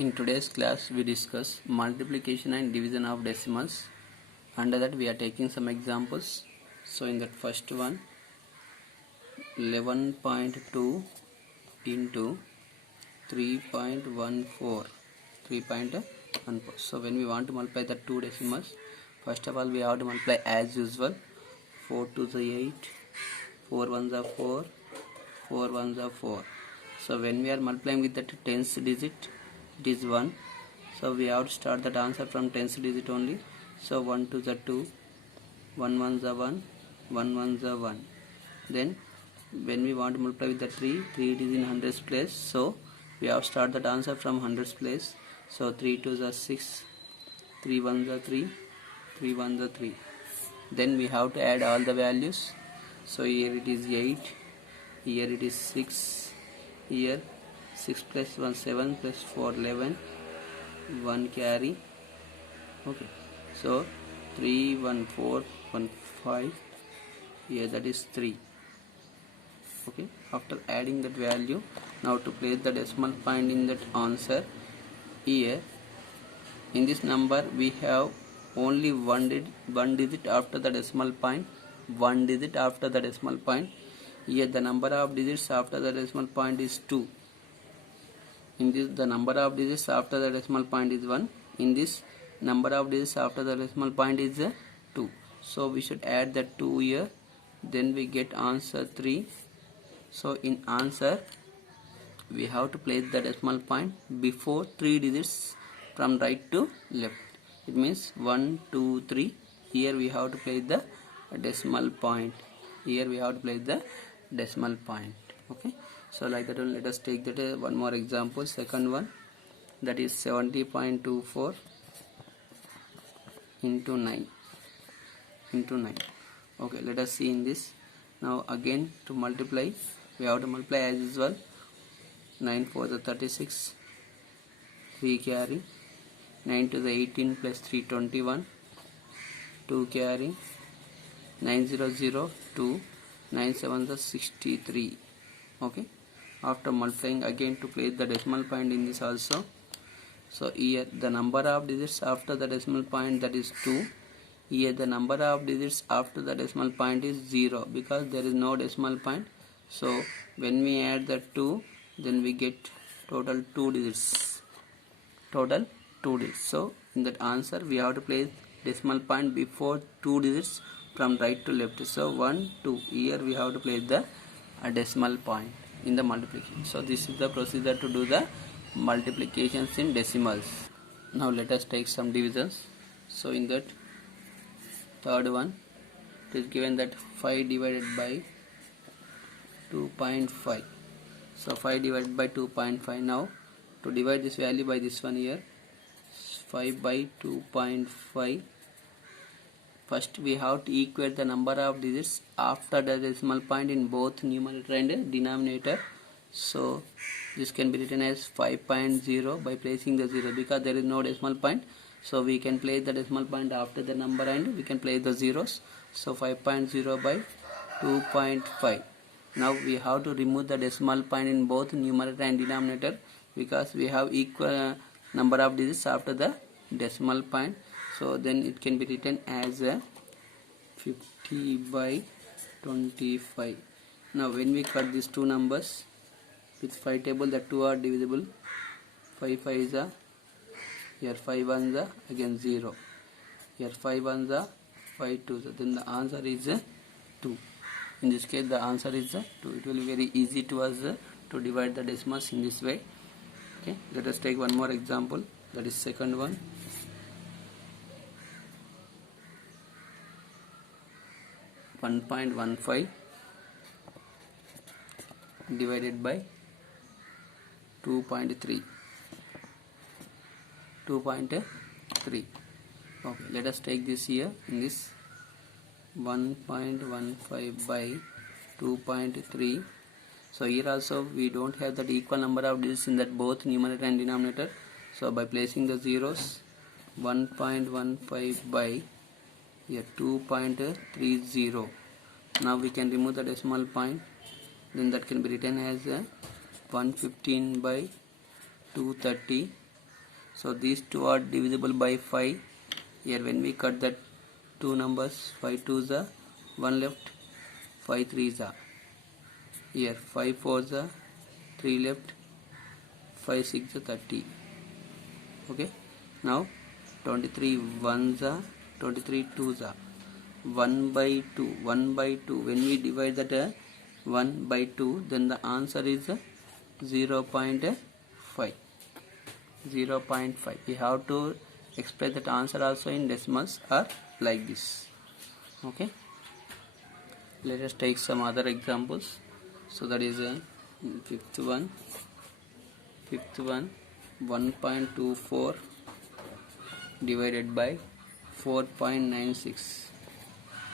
In today's class, we discuss multiplication and division of decimals. Under that, we are taking some examples. So, in that first one, 11.2 into 3.14. 3.14. So, when we want to multiply the two decimals, first of all, we have to multiply as usual. 4 to the 8, 4 ones are 4, 4 ones are 4. So, when we are multiplying with that tens digit, it is 1. So we have to start that answer from tens digit only. So 1 to the 2, 1 ones are 1, 1 ones are 1. Then when we want to multiply with the 3, 3 it is in hundreds place. So we have to start that answer from hundreds place. So 3 2s are 6, 3 ones are 3, 3 ones are 3. Then we have to add all the values. So here it is 8, here it is 6, here 6 plus 1 7 plus 4 11, 1 carry. Okay, so 3 1 4 1 5, here that is 3. Okay, after adding that value, now to place the decimal point in that answer, here in this number we have only one digit after the decimal point, one digit after the decimal point. Here the number of digits after the decimal point is 2. In this, the number of digits after the decimal point is 1. In this, number of digits after the decimal point is 2. So we should add the 2 here. Then we get answer 3. So in answer, we have to place the decimal point before 3 digits from right to left. It means 1, 2, 3. Here we have to place the decimal point. Here we have to place the decimal point. Okay. So like that one, let us take that one more example. Second one, that is 70.24 into 9 into 9. Okay, let us see in this. Now again to multiply, we have to multiply as usual. 9 4 the 36, 3 carry, 9 to the 18 plus 3 21, 2 carry, 9 0 0 2, 9 7 the 63. Okay, after multiplying again to place the decimal point in this also. So here the number of digits after the decimal point, that is 2. Here the number of digits after the decimal point is 0 because there is no decimal point. So when we add the 2, then we get total 2 digits. Total 2 digits. So in that answer we have to place decimal point before 2 digits from right to left. So 1 2. Here we have to place the decimal point in the multiplication. So this is the procedure to do the multiplications in decimals. Now let us take some divisions. So in that third one, it is given that 5 divided by 2.5. So 5 divided by 2.5. Now to divide this value by this one here, 5 by 2.5. First we have to equate the number of digits after the decimal point in both numerator and denominator. So this can be written as 5.0 by placing the 0 because there is no decimal point. So we can place the decimal point after the number and we can place the zeros. So 5.0 by 2.5. Now we have to remove the decimal point in both numerator and denominator because we have equal number of digits after the decimal point. So then it can be written as 50 by 25. Now when we cut these two numbers with 5 table, the two are divisible. 5 5 is a, here 5 1s are again 0. Here 5 1s are 5 2s. Then the answer is 2. In this case the answer is 2. It will be very easy to us to divide the decimals in this way. Okay, let us take one more example. That is second one. 1.15 divided by 2.3. 2.3. Okay, let us take this here in this 1.15 by 2.3. So here also we don't have that equal number of digits in that both numerator and denominator. So by placing the zeros, 1.15 by here 2.30. Now we can remove the decimal point. Then that can be written as 115 by 230 So these two are divisible by 5. Here when we cut that two numbers, 5 2s are 1 left, 5 3s are. Here 5 4s are 3 left, 5 6 are 30. Okay. Now 23 1s are 23 2s are 1 by 2. 1 by 2. When we divide that 1 by 2, then the answer is 0.5. 0.5. We have to express that answer also in decimals or like this. Okay. Let us take some other examples. So that is fifth one. 1.24 divided by 4.96.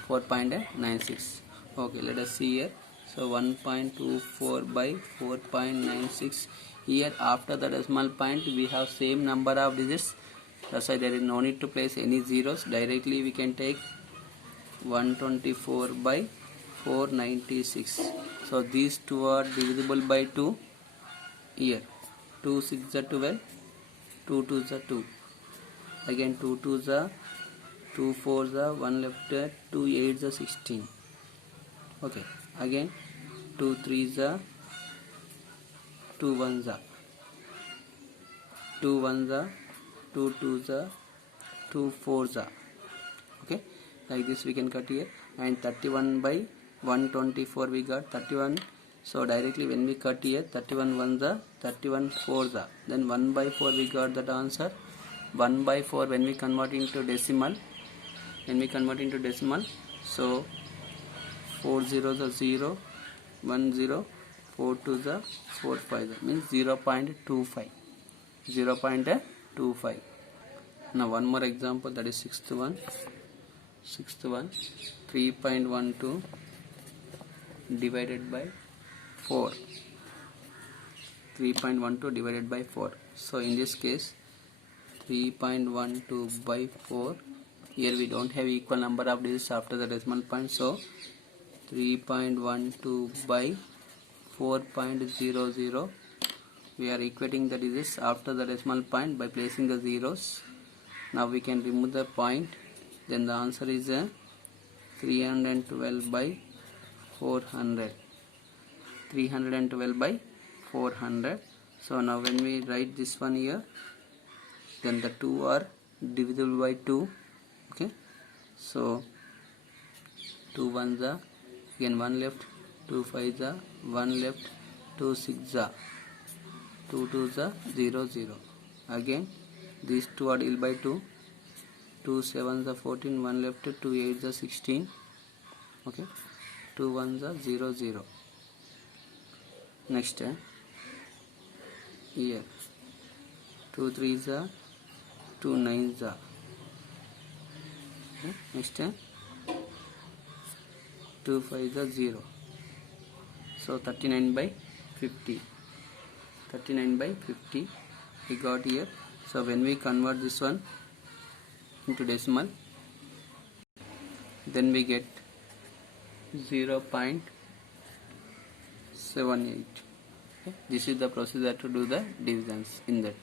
4.96. Okay, let us see here. So 1.24 by 4.96. Here after the decimal point we have same number of digits. That's why there is no need to place any zeros. Directly we can take 124 by 496. So these two are divisible by 2. Here 2 6 are 12, 2 2s are 2. Again 2 2s are 2 4s are 1 left, 2 8s are 16. Okay. Again 2 3s are 2 1s are 2 1s are 2 2s are 2 4s are. Okay. Like this we can cut here. And 31 by 124 we got 31. So directly when we cut here, 31 1s are 31 4s are. Then 1 by 4 we got that answer. 1 by 4 when we convert into decimal. So 4 zeros are 0, 1 0, 4 2s are 4 5s are. Means 0.25. 0.25. Now one more example, that is sixth one. 3.12 divided by 4. 3.12 divided by 4. So in this case 3.12 by 4. Here we don't have equal number of digits after the decimal point. So 3.12 by 4.00. We are equating the digits after the decimal point by placing the zeros. Now we can remove the point. Then the answer is 312 by 400. 312 by 400. So now when we write this one here, then the two are divisible by 2. Okay. So 2 1s are, again 1 left, 2 5s are, 1 left, 2 6s are, 2 2s are 0 0. Again these two are divisible by 2. 2 7s are 14, 1 left, 2 8s are 16. Okay. 2 1s are 0 0. Next here 2 3s are, 2 9s are. Okay. Next 2 5s are 0. So 39 by 50. 39 by 50 we got here. So when we convert this one into decimal, then we get 0.78. Okay. This is the procedure to do the divisions in that.